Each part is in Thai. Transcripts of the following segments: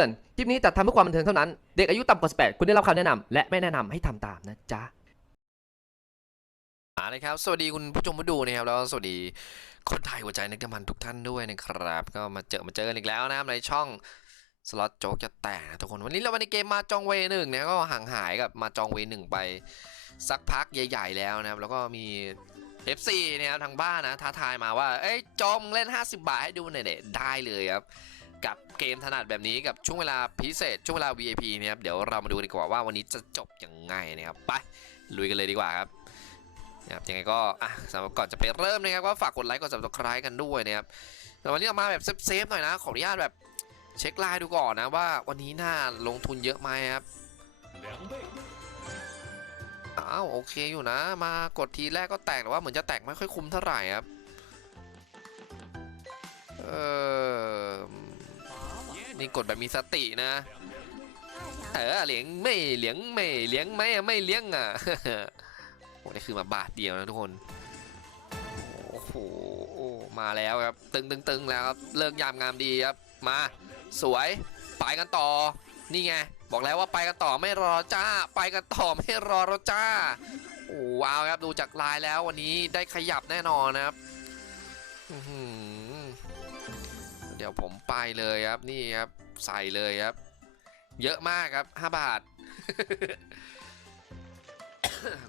ตือนคลิปนี้จัดทำเพื่อความบันเทิงเท่านั้น เด็กอายุต่ำกว่า18คุณได้รับคำแนะนำและไม่แนะนำให้ทำตามนะจ๊ะอ่านะครับ สวัสดีคุณผู้ชมผู้ดูนะครับ แล้วสวัสดีคนไทยหัวใจนักการมันทุกท่านด้วยนะครับ ก็มาเจอมาเจอกันอีกแล้วนะครับในช่องสล็อตโจ๊กจะแตกนะทุกคน วันนี้เรามาในเกมมาจองเวหนึ่งเนี่ยก็ห่างหายกับมาจองเวหนึ่งไปสักพักใหญ่ ๆ แล้วนะครับ แล้วก็มี FC เนี่ยครับทางบ้านนะท้าทายมาว่า เอ้ยจอมเล่น 50 บาทให้ดูหน่อยเด็ได้เลยครับ กับเกมถนัดแบบนี้กับช่วงเวลาพิเศษ ช่วงเวลา VIP เนี่ยครับเดี๋ยวเรามาดูดีกว่าว่าวันนี้จะจบยังไงนะครับไปลุยกันเลยดีกว่าครับนะครับยังไงก็อะสำหรับก่อนจะไปเริ่มนะครับก็ฝากกดไลค์กด subscribe กันด้วยนะครับแต่วันนี้เรามาแบบเซฟๆหน่อยนะขออนุญาตแบบเช็คไลน์ดูก่อนนะว่าวันนี้น่าลงทุนเยอะไหมครับอ้าวโอเคอยู่นะ มากดทีแรกก็แตกแต่ว่าเหมือนจะแตกไม่ค่อยคุ้มเท่าไหร่ครับเออ นี่กดแบบมีสตินะ เออเหลียงไม่เหลียงไม่เหลียงไม่ไม่เลี้ยงอะโอ้นี่คือมาบาทเดียวนะทุกคนโอ้โหมาแล้วครับตึงตึงตึงแล้วครับเลิกยามงามดีครับมาสวยไปกันต่อ นี่ไงบอกแล้วว่าไปกันต่อไม่รอจ้า ไปกันต่อไม่รอแล้วจ้าโอ้ว้าวครับดูจากลายแล้ววันนี้ได้ขยับแน่นอนนะครับ เดี๋ยวผมไปเลยครับนี่ครับใส่เลยครับ เยอะมากครับ 5 บาท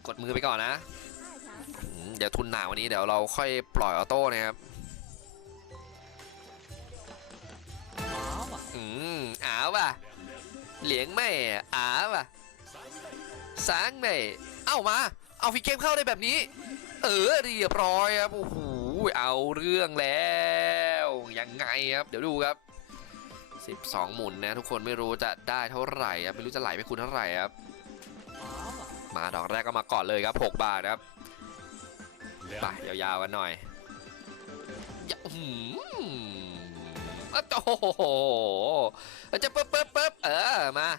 กดมือไปก่อนนะ เดี๋ยวทุนหนาวันนี้เดี๋ยวเราค่อยปล่อยออโต้นะครับอืมอ้าวป่ะเหลียงไม่อ้าวป่ะสางไม่เอ้ามา เอาฟิกเกมเข้าได้แบบนี้ เออเรียบร้อยครับโอ้โหเอาเรื่องแล้ว ยังไงครับ เดี๋ยวดูครับ 12 หมุนนะทุกคนไม่รู้จะได้เท่าไหร่ครับไม่รู้จะไหลไปคุณเท่าไหร่ครับมาดอกแรกก็มาก่อนเลยครับ 6 บาทครับไปยาวๆกันหน่อยอย่าอื้อโอ้โหจะปึ๊บปึ๊บปึ๊บเออมา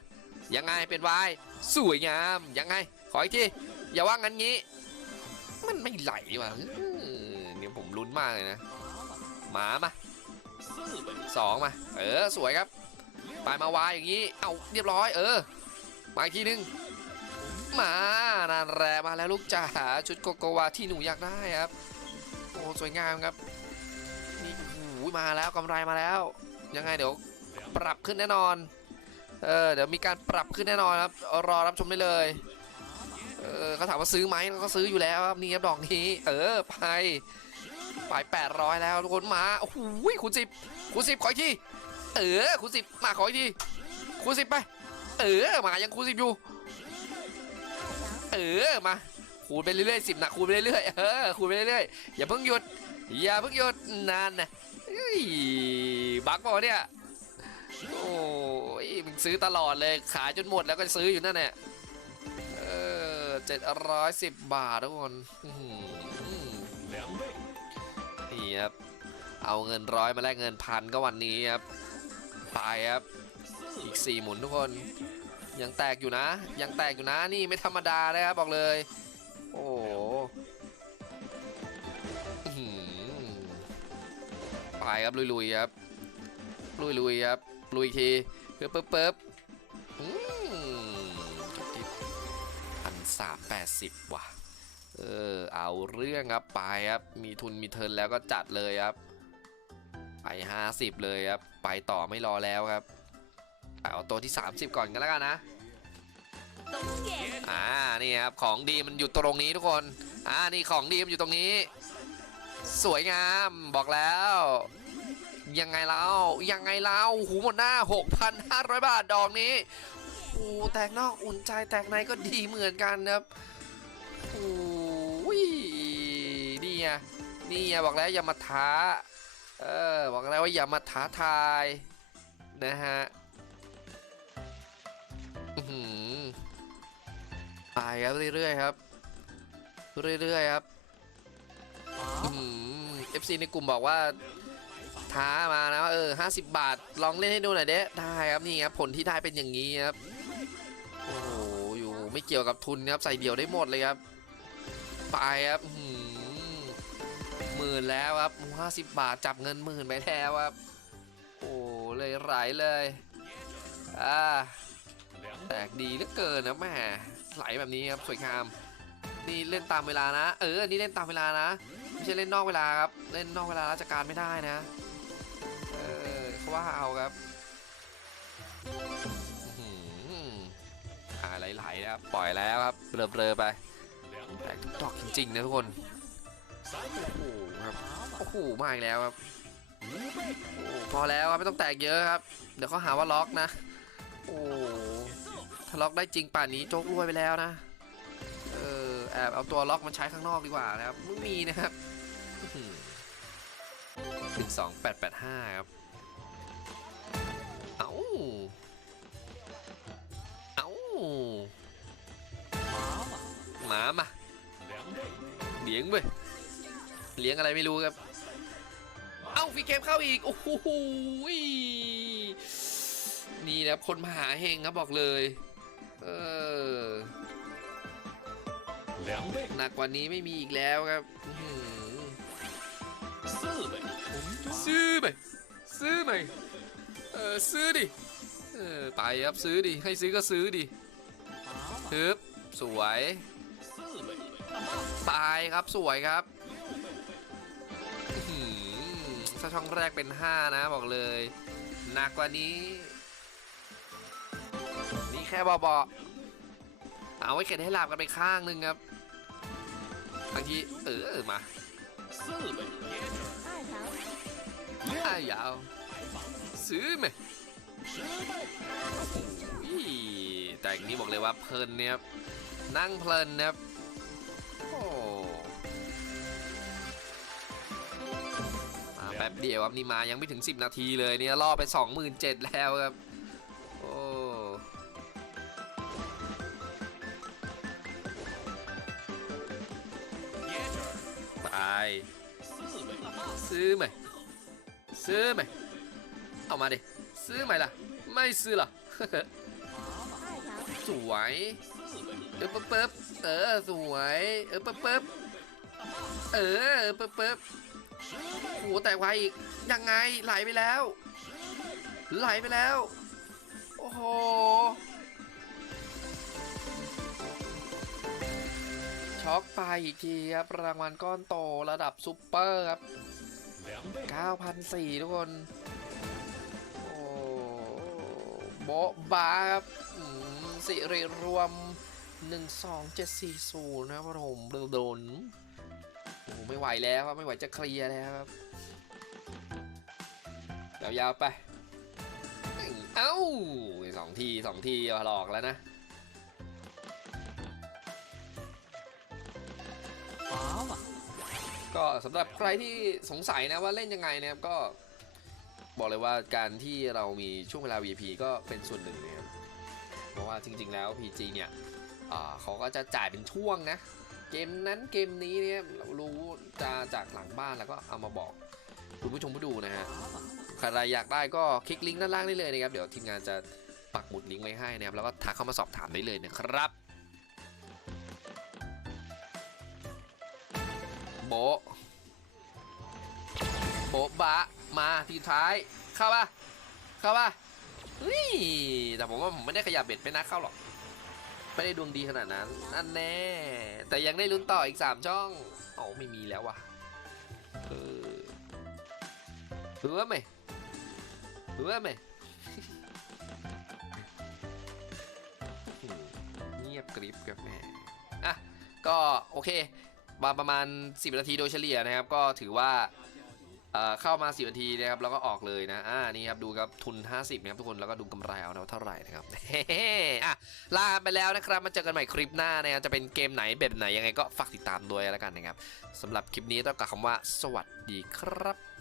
ยังไงเป็นวายสวยงามยังไง ขออีกทีอย่าว่างั้นงี้ มันไม่ไหลว่ะเออเนี่ยผมลุ้นมากเลยนะหมามา สองมา เออ สวยครับไปมาวายอย่างนี้ เอาเรียบร้อย เออ มาอีกทีนึง มานานแรมาแล้วลูกจ๋าชุดโกโกวาที่หนูอยากได้ครับ โอ้สวยงามครับ นี่โอ้มาแล้วกำไรมาแล้ว ยังไงเดี๋ยวปรับขึ้นแน่นอน เออ เดี๋ยวมีการปรับขึ้นแน่นอนครับ รอรับชมได้เลย เออเขาถามว่าซื้อไหมเราก็ซื้ออยู่แล้วครับ นี่ครับดอกนี้ เออ ไป ไปแปดร้อยแล้วทุกคนมาโอ้โหคูณสิบคูณสิบขออีกทีเออคูณสิบมาขออีกทีคูณสิบไป เออมายังคูณสิบอยู่ เออมาคูณไปเรื่อยๆสิบนักคูณไปเรื่อยๆเออคูณไปเรื่อยๆอย่าเพิ่งหยุดอย่าเพิ่งหยุดนานนะบักบอกเนี่ยโอ้ยมึงซื้อตลอดเลยขายจนหมดแล้วก็ซื้ออยู่นั่นแหละเออเจ็ดร้อยสิบบาททุกคนอื นี่ครับ เอาเงินร้อยมาแลกเงินพันก็วันนี้ครับไปครับ อีกสี่หมุนทุกคน ยังแตกอยู่นะ ยังแตกอยู่นะนี่ไม่ธรรมดานะครับบอกเลย โอ้ไปครับลุยๆครับลุยๆครับลุยอีกทีปึ๊บปึ๊บปึ๊บพันสามแปดสิบว่ะ เออเอาเรื่องครับไปครับมีทุนมีเทิร์นแล้วก็จัดเลยครับไปห้าสิบเลยครับไปต่อไม่รอแล้วครับเอาตัวที่ 30 ก่อนกันแล้วกันนะอ่านี่ครับของดีมันอยู่ตรงนี้ทุกคนอ่านี่ของดีมันอยู่ตรงนี้ สวยงามบอกแล้ว ยังไงเล่ายังไงเล่าหูหมดหน้า 6,500 บาทดอกนี้โอ้แตกนอกอุ่นใจแตกในก็ดีเหมือนกันครับโอ้ ยนี่ไงนี่ไงบอกแล้วอย่ามาท้า เออบอกแล้วว่าอย่ามาท้าทายนะฮะอือหือไปครับเรื่อยๆครับ เรื่อยๆครับอื้อหือ FC ในกลุ่มบอกว่าท้ามานะว่าเออ50บาท ลองเล่นให้ดูหน่อยเด้ได้ครับนี่ครับผลที่ได้เป็นอย่างนี้ครับ โอ้โหอยู่ไม่เกี่ยวกับทุนครับใส่เดี่ยวได้หมดเลยครับ ไปครับหมื่นแล้วครับ50บาทจับเงินหมื่นไปแล้วครับ โอ้เลยไหลเลยอ่าแตกดีเหลือเกินนะแม่ไหลแบบนี้ครับสวยงาม นี่เล่นตามเวลานะ เออนี่เล่นตามเวลานะไม่ใช่เล่นนอกเวลาครับเล่นนอกเวลาราชการไม่ได้นะเออเขาว่าเอาครับหือหาไหลๆนะครับปล่อยแล้วครับเบลอๆไป แตกทุกดอกจริงๆนะทุกคน โอ้โหครับ โอ้โห มาอีกแล้วครับ โอ้พอแล้วครับไม่ต้องแตกเยอะครับ เดี๋ยวเขาหาว่าล็อกนะ โอ้ถ้าล็อกได้จริงป่านนี้โจ๊กรวยไปแล้วนะ เออแอบเอาตัวล็อกมาใช้ข้างนอกดีกว่านะครับไม่มีนะครับหนึ่งสองแปดแปดห้าครับ เอาเอาหมามา เลี้ยงเว้ยเลี้ยงอะไรไม่รู้ครับ เอ้าฟีเกมเข้าอีก โอ้โหนี่นะครับคนมหาเฮงครับบอกเลย เออหนักกว่านี้ไม่มีอีกแล้วครับอื้อหือซื้อไปซื้อไปเออซื้อดิเออไปครับซื้อดิให้ซื้อก็ซื้อดิฮึบสวย ตายครับสวยครับถ้าช่องแรกเป็น 5 นะบอกเลยหนักกว่านี้ นี่แค่บอๆเอาไว้เข็ดให้หลับกันไปข้างนึงครับบางทีเออมาอ้ายาวซื้อไหมแต่งนี้บอกเลยว่าเพลินเนี่ยนั่งเพลินนะครับ เดียวครับนี่มายังไม่ถึง 10 นาทีเลยเนี่ยล่อไป 27,000 แล้วครับโอ้ไปซื้อไหมซื้อไหมเอามาดิซื้อไหมล่ะ ไม่ซื้อเหรอสวยเออปึ๊บปึ๊บเออสวยเออปึ๊บปึ๊บเออปึ๊บ โอ้โหแตกไวอีกยังไงไหลไปแล้ว ไหลไปแล้ว โอ้โหช็อกไปอีกทีครับ รางวัลก้อนโตระดับซุปเปอร์ครับ 9,004 ทุกคน โอ้โบ๊ะบ้าครับอืมสิริรวม 12740 นะครับผมโดน โอ้ไม่ไหวแล้วครับไม่ไหวจะเคลียร์แล้วครับยาวๆไป เอ้าสองทีสองทีหลอกแล้วนะก็สำหรับใครที่สงสัยนะว่าเล่นยังไงนะครับก็บอกเลยว่าการที่เรามีช่วงเวลา VIP ก็เป็นส่วนหนึ่งนะครับเพราะว่าจริง ๆ แล้ว PG เนี่ยอ่าเขาก็จะจ่ายเป็นช่วงนะ เกมนั้นเกมนี้เนี่ยเรารู้จะจากหลังบ้านแล้วก็เอามาบอกคุณผู้ชมผู้ดูนะฮะใครอยากได้ก็คลิกลิงก์ด้านล่างได้เลยนะครับเดี๋ยวทีมงานจะปักหมุดลิงก์ไว้ให้นะครับแล้วก็ทักเข้ามาสอบถามได้เลยนะครับโบะโบะบะมาทีท้ายเข้าป่ะเข้าป่ะเฮ้ยแต่ผมว่าผมไม่ได้ขยับเบ็ดไปนะเข้าหรอก ไม่ได้ดวงดีขนาดนั้นนั่นแน่ แต่ยังได้ลุ้นต่ออีก 3 ช่องอ๋อไม่มีแล้วว่ะเออเหือไหมเหือไหมเงียบกริบกับแม่อะก็โอเคมาประมาณ 10 นาทีโดยเฉลี่ยนะครับ ก็ถือว่า เข้ามา 10นาทีนะครับแล้วก็ออกเลยนะอ่านี่ครับดูครับทุน 50นะครับทุกคนแล้วก็ดูกำไรเอานะว่าเท่าไหร่นะครับเฮ้อะลาไปแล้วนะครับมาเจอกันใหม่คลิปหน้านะครับจะเป็นเกมไหนแบบไหนยังไงก็ฝากติดตามด้วยแล้วกันนะครับสำหรับคลิปนี้ต้องกล่าวคำว่าสวัสดีครับ